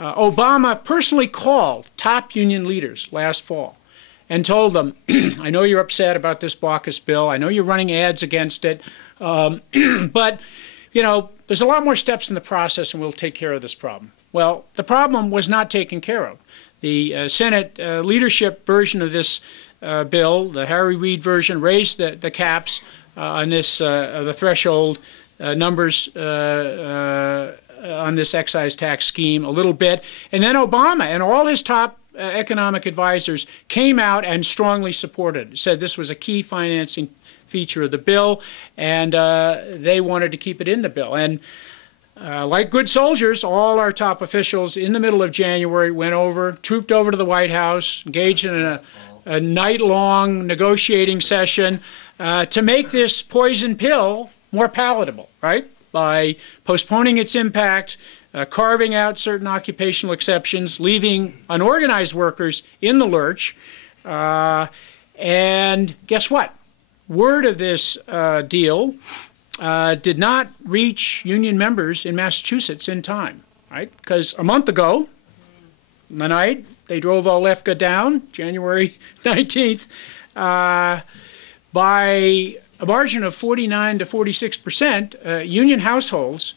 Obama personally called top union leaders last fall and told them, I know you're upset about this Baucus bill. I know you're running ads against it. But, you know, there's a lot more steps in the process, and we'll take care of this problem. Well, the problem was not taken care of. The Senate leadership version of this bill, the Harry Reid version, raised the caps on this, the threshold numbers on this excise tax scheme a little bit. And then Obama and all his top economic advisors came out and strongly supported it, said this was a key financing feature of the bill, and they wanted to keep it in the bill. And like good soldiers, all our top officials in the middle of January went over, trooped over to the White House, engaged in a night-long negotiating session to make this poison pill more palatable, right? By postponing its impact, carving out certain occupational exceptions, leaving unorganized workers in the lurch. And guess what? Word of this deal did not reach union members in Massachusetts in time, right? Because a month ago, the night they drove Alefka down, January 19th, by a margin of 49 to 46%, union households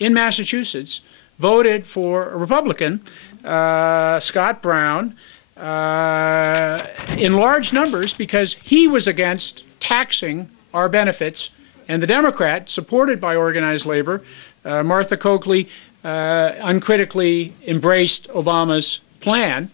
in Massachusetts voted for a Republican, Scott Brown, in large numbers because he was against taxing our benefits. And the Democrat, supported by organized labor, Martha Coakley, uncritically embraced Obama's plan,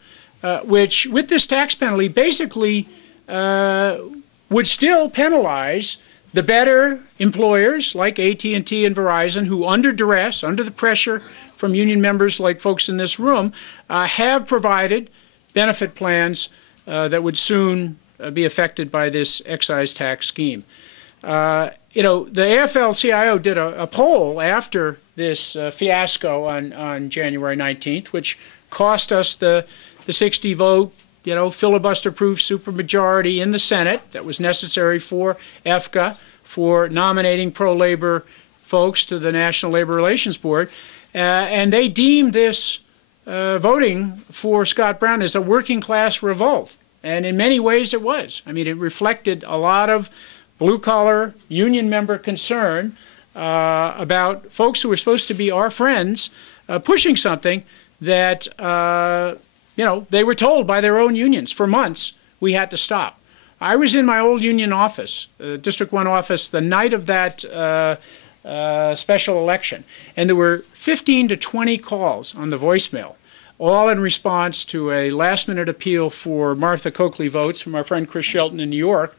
which, with this tax penalty, basically would still penalize the better employers like AT&T and Verizon, who under duress, under the pressure from union members like folks in this room, have provided benefit plans that would soon be affected by this excise tax scheme. You know, the AFL-CIO did a poll after this fiasco on January 19th, which cost us the 60-vote, you know, filibuster-proof supermajority in the Senate that was necessary for EFCA, for nominating pro-labor folks to the National Labor Relations Board. And they deemed this voting for Scott Brown as a working-class revolt. And in many ways it was. I mean, it reflected a lot of blue-collar union member concern about folks who were supposed to be our friends pushing something that, you know, they were told by their own unions for months we had to stop. I was in my old union office, District 1 office, the night of that special election, and there were 15 to 20 calls on the voicemail, all in response to a last-minute appeal for Martha Coakley votes from our friend Chris Shelton in New York.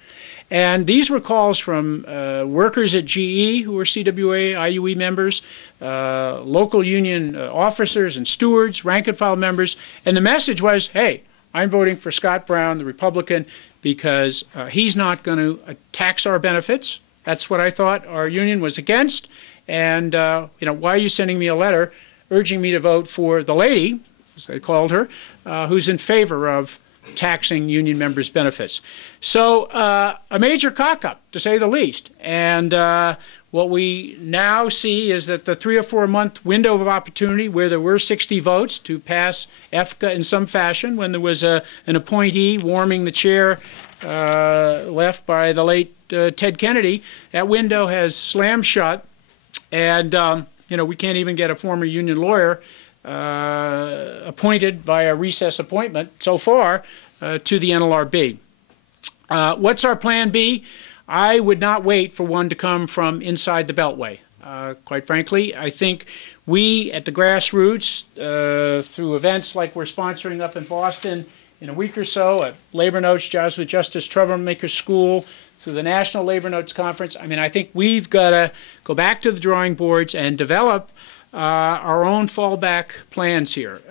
And these were calls from workers at GE who were CWA, IUE members, local union officers and stewards, rank-and-file members. And the message was, hey, I'm voting for Scott Brown, the Republican, because he's not going to tax our benefits. That's what I thought our union was against. And, you know, why are you sending me a letter urging me to vote for the lady, as I called her, who's in favor of taxing union members' benefits? So a major cock-up, to say the least. And what we now see is that the 3 or 4 month window of opportunity where there were 60 votes to pass EFCA in some fashion, when there was an appointee warming the chair left by the late Ted Kennedy, that window has slammed shut. And, you know, we can't even get a former union lawyer appointed via recess appointment so far to the NLRB. What's our plan B? I would not wait for one to come from inside the Beltway. Quite frankly, I think we at the grassroots, through events like we're sponsoring up in Boston in a week or so, at Labor Notes, Jobs with Justice Troublemaker School, through the National Labor Notes Conference, I mean, I think we've got to go back to the drawing boards and develop our own fallback plans here.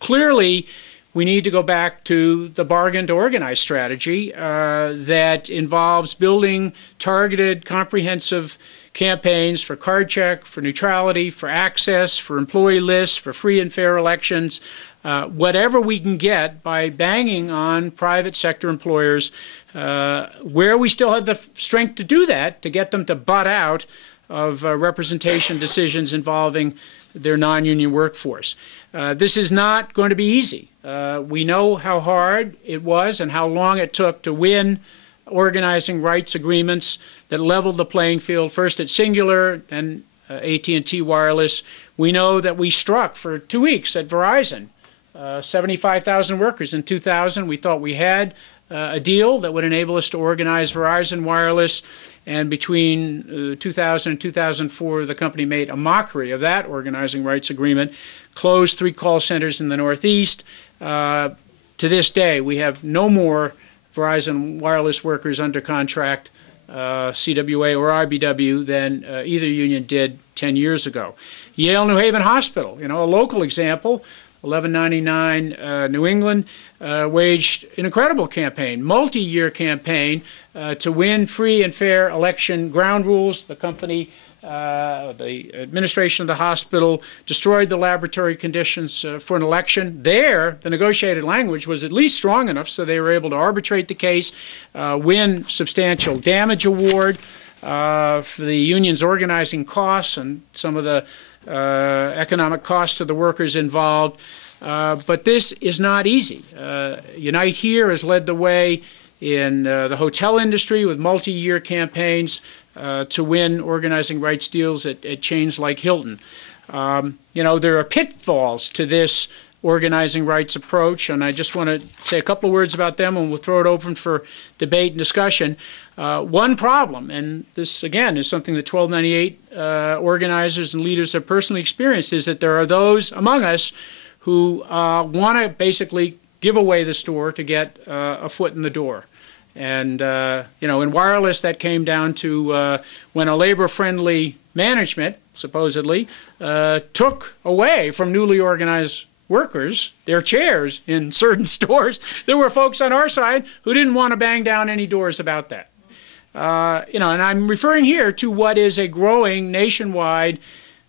Clearly, we need to go back to the bargain to organize strategy that involves building targeted, comprehensive campaigns for card check, for neutrality, for access, for employee lists, for free and fair elections, whatever we can get by banging on private sector employers where we still have the strength to do that, to get them to butt out of representation decisions involving their non-union workforce. This is not going to be easy. We know how hard it was and how long it took to win organizing rights agreements that leveled the playing field, first at Cingular, then AT&T Wireless. We know that we struck for 2 weeks at Verizon, 75,000 workers in 2000. We thought we had a deal that would enable us to organize Verizon Wireless, and between 2000 and 2004, the company made a mockery of that organizing rights agreement, closed 3 call centers in the Northeast. To this day, we have no more Verizon Wireless workers under contract, CWA or IBW, than either union did 10 years ago. Yale New Haven Hospital, a local example, 1199 New England, waged an incredible campaign, multi-year campaign, to win free and fair election ground rules. The company, the administration of the hospital, destroyed the laboratory conditions for an election. There, the negotiated language was at least strong enough so they were able to arbitrate the case, win substantial damage award for the union's organizing costs and some of the economic costs to the workers involved. But this is not easy. Unite Here has led the way in the hotel industry with multi-year campaigns to win organizing rights deals at chains like Hilton. There are pitfalls to this organizing rights approach, and I just want to say a couple of words about them, and we'll throw it open for debate and discussion. One problem, and this again is something that 1298 organizers and leaders have personally experienced, is that there are those among us who want to basically give away the store to get a foot in the door. And, in wireless, that came down to when a labor-friendly management, supposedly, took away from newly organized workers their chairs in certain stores. There were folks on our side who didn't want to bang down any doors about that. And I'm referring here to what is a growing nationwide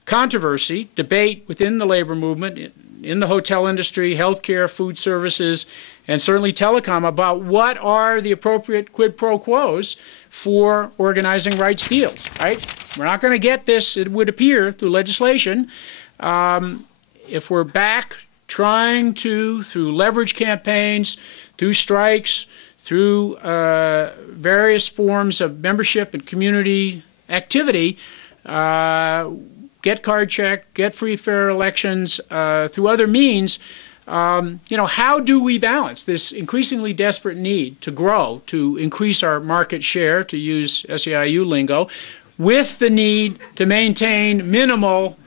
controversy, debate within the labor movement, in the hotel industry, healthcare, food services, and certainly telecom, about what are the appropriate quid pro quos for organizing rights deals, right? We're not going to get this, it would appear, through legislation. If we're back trying to, through leverage campaigns, through strikes, through various forms of membership and community activity, get card check, get free, fair elections, through other means, how do we balance this increasingly desperate need to grow, to increase our market share, to use SEIU lingo, with the need to maintain minimal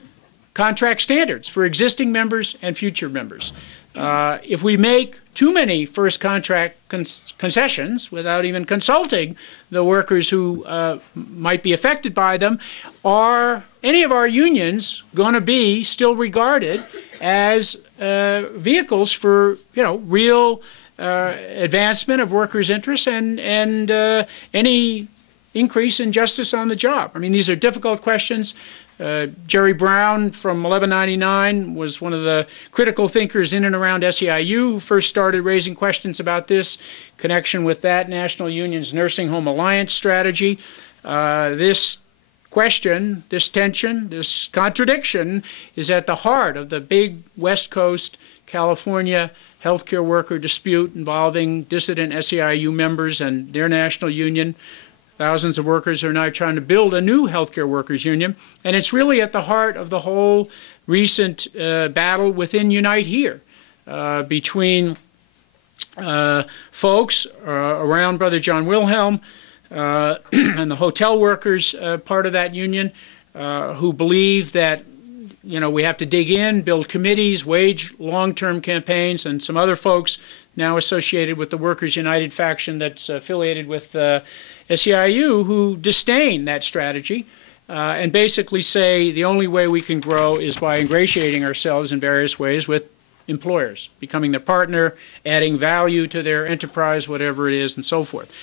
contract standards for existing members and future members? If we make too many first contract concessions without even consulting the workers who might be affected by them, are any of our unions going to be still regarded as vehicles for real advancement of workers' interests and any increase in justice on the job? I mean, these are difficult questions. Jerry Brown from 1199 was one of the critical thinkers in and around SEIU who first started raising questions about this connection with that National Union's Nursing Home Alliance strategy. This question, this tension, this contradiction is at the heart of the big West Coast California healthcare worker dispute involving dissident SEIU members and their national union. Thousands of workers are now trying to build a new healthcare workers union, and it's really at the heart of the whole recent battle within Unite Here between folks around Brother John Wilhelm and the hotel workers part of that union who believe that we have to dig in, build committees, wage long-term campaigns, and some other folks now associated with the Workers United faction that's affiliated with SEIU who disdain that strategy and basically say the only way we can grow is by ingratiating ourselves in various ways with employers, becoming their partner, adding value to their enterprise, whatever it is, and so forth.